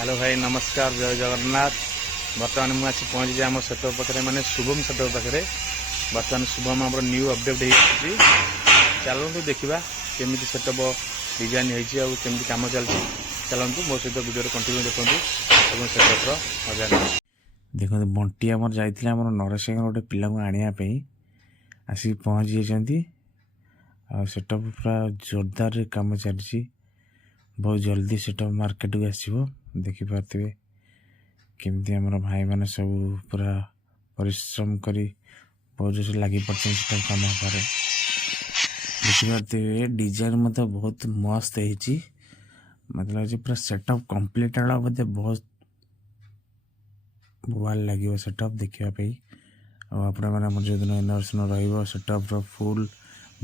Hello भाई नमस्कार जय जगन्नाथ। बर्तमान मुझे पहुंची आम सेटअप पाखे माने शुभम सेटअप पाखे। बर्तमान शुभम आम न्यू अपडेट हो चलतु देखा केमी सेटअप डिजाइन होमी कम चलती चलतु मो सहित वीडियो कंटिन्यू देखो और सेटअप्र मजा नहीं। देखो बंटी आमर जाइए आम नरसिंह गोटे पिला आने आसिक पहुँची जाती सेटअप पूरा जोरदार कम चलती। बहुत जल्दी सेटअप मार्केट को आसो देखिपे केमती आम भाई मैंने सब पूरा परिश्रम करी बहुत जोर लगी पड़ते सेटअप कम पर देखिपे डिजाइन मतलब बहुत मस्त है। मतलब पूरा सेटअप कंप्लीट वाला बोधे बहुत भल लगे सेटअप देखापी। आपण मैंने जो दिन इनोवेशन रेटअप फुल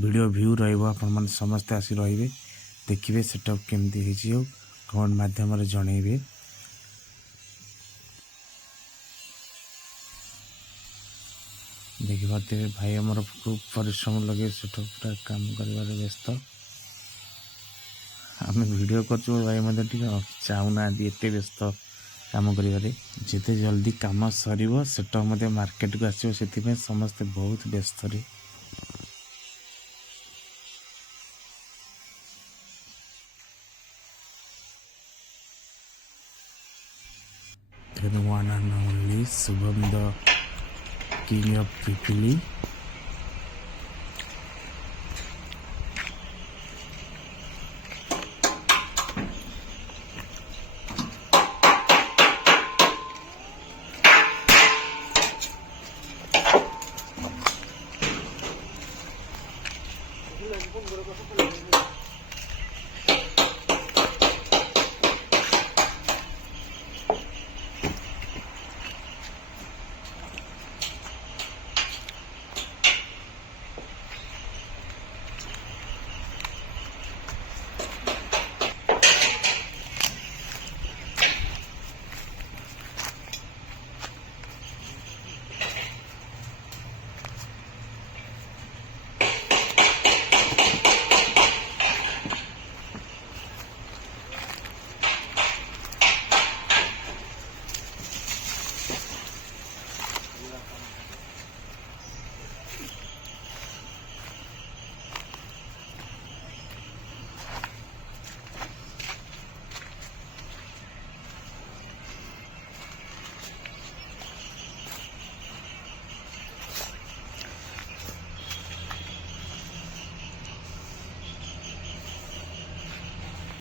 वीडियो व्यू रही समस्ते आसी रे देखिए सेटअप केमती कमेंट माध्यम जनइबे। देखिपे भाई आमर खूब परिश्रम लगे सेटअप पूरा काम कर व्यस्त आम वीडियो कर भाई मतलब चाहूना एत व्यस्त काम कर जिते जल्दी कम सर सेटअप मार्केट को आसो से समस्ते बहुत व्यस्त रे। One and only Subham the King of Pipili.